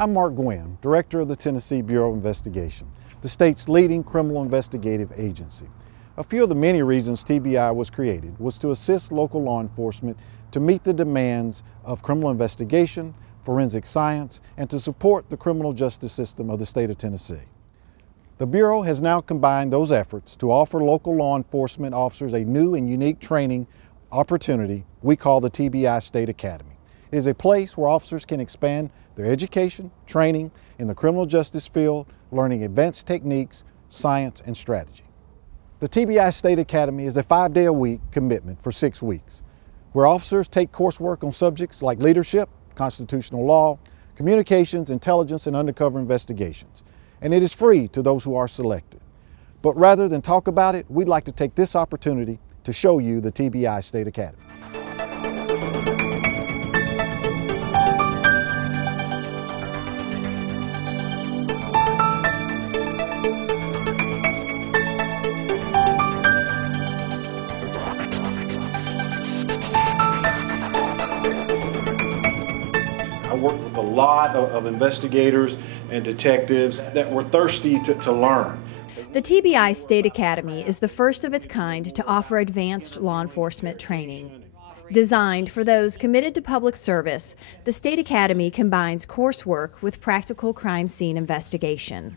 I'm Mark Gwynn, Director of the Tennessee Bureau of Investigation, the state's leading criminal investigative agency. A few of the many reasons TBI was created was to assist local law enforcement to meet the demands of criminal investigation, forensic science, and to support the criminal justice system of the state of Tennessee. The Bureau has now combined those efforts to offer local law enforcement officers a new and unique training opportunity we call the TBI State Academy. It is a place where officers can expand their education, training in the criminal justice field, learning advanced techniques, science, and strategy. The TBI State Academy is a 5-day-a-week commitment for 6 weeks, where officers take coursework on subjects like leadership, constitutional law, communications, intelligence, and undercover investigations. And it is free to those who are selected. But rather than talk about it, we'd like to take this opportunity to show you the TBI State Academy. I worked with a lot of investigators and detectives that were thirsty to learn. The TBI State Academy is the first of its kind to offer advanced law enforcement training. Designed for those committed to public service, the State Academy combines coursework with practical crime scene investigation.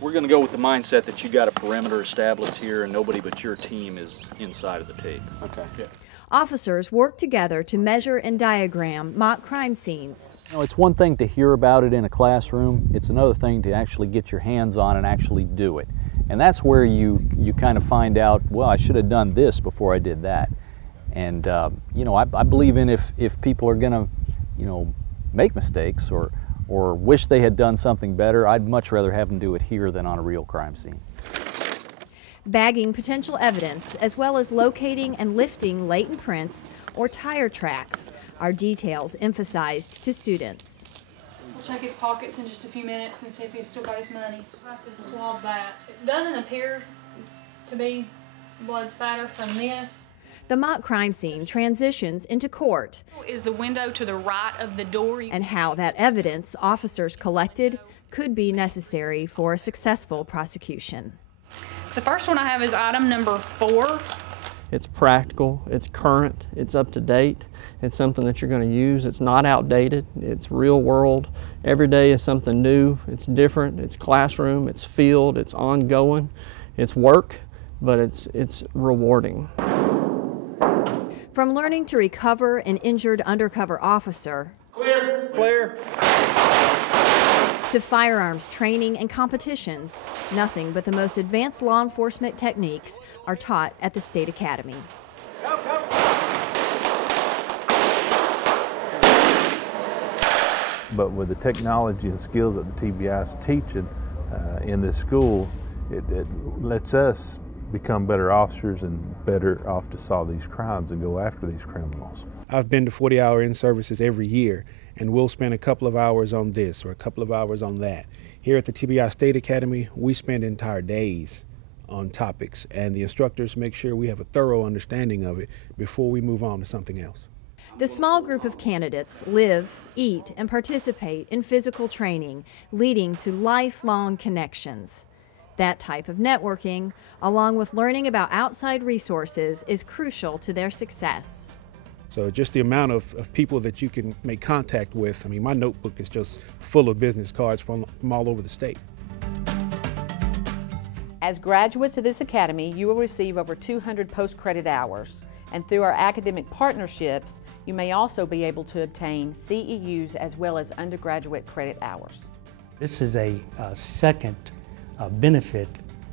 We're going to go with the mindset that you got a perimeter established here and nobody but your team is inside of the tape. Okay. Yeah. Officers work together to measure and diagram mock crime scenes. You know, it's one thing to hear about it in a classroom, it's another thing to actually get your hands on and actually do it. And that's where you kind of find out, well, I should have done this before I did that. And you know, I believe in if people are going to, you know, make mistakes or wish they had done something better, I'd much rather have them do it here than on a real crime scene. Bagging potential evidence, as well as locating and lifting latent prints or tire tracks, are details emphasized to students. We'll check his pockets in just a few minutes and see if he's still got his money. We'll have to swab that. It doesn't appear to be blood spatter from this. The mock crime scene transitions into court. Is the window to the right of the door. And how that evidence officers collected could be necessary for a successful prosecution. The first one I have is item number 4. It's practical, it's current, it's up to date, it's something that you're going to use, it's not outdated, it's real world. Every day is something new, it's different, it's classroom, it's field, it's ongoing, it's work, but it's rewarding. From learning to recover an injured undercover officer, Clear. to firearms training and competitions, nothing but the most advanced law enforcement techniques are taught at the State Academy. But with the technology and skills that the TBI is teaching in this school, it lets us become better officers and better off to solve these crimes and go after these criminals. I've been to 40-hour in-services every year, and we'll spend a couple of hours on this or a couple of hours on that. Here at the TBI State Academy, we spend entire days on topics, and the instructors make sure we have a thorough understanding of it before we move on to something else. The small group of candidates live, eat, and participate in physical training, leading to lifelong connections. That type of networking, along with learning about outside resources, is crucial to their success. So just the amount of people that you can make contact with, I mean, my notebook is just full of business cards from all over the state. As graduates of this academy, you will receive over 200 post-credit hours. And through our academic partnerships, you may also be able to obtain CEUs as well as undergraduate credit hours. This is a second benefit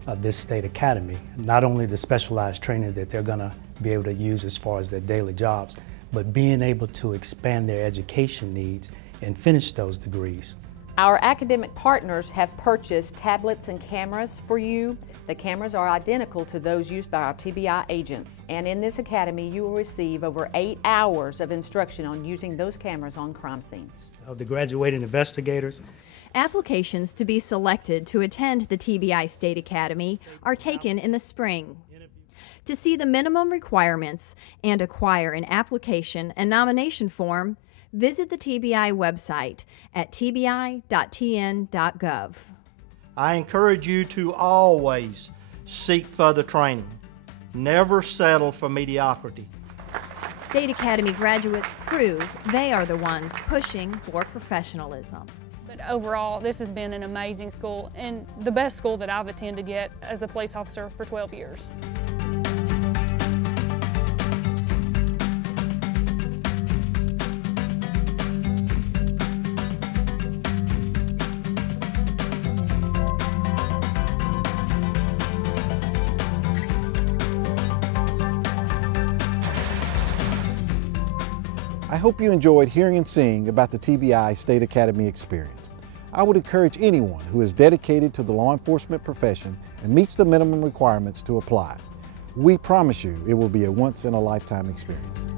of this state academy, not only the specialized training that they're going to be able to use as far as their daily jobs, but being able to expand their education needs and finish those degrees. Our academic partners have purchased tablets and cameras for you. The cameras are identical to those used by our TBI agents. And in this academy, you will receive over 8 hours of instruction on using those cameras on crime scenes. Of the graduating investigators, applications to be selected to attend the TBI State Academy are taken in the spring. To see the minimum requirements and acquire an application and nomination form, visit the TBI website at tbi.tn.gov. I encourage you to always seek further training. Never settle for mediocrity. State Academy graduates prove they are the ones pushing for professionalism. But overall, this has been an amazing school and the best school that I've attended yet as a police officer for 12 years. I hope you enjoyed hearing and seeing about the TBI State Academy experience. I would encourage anyone who is dedicated to the law enforcement profession and meets the minimum requirements to apply. We promise you it will be a once-in-a-lifetime experience.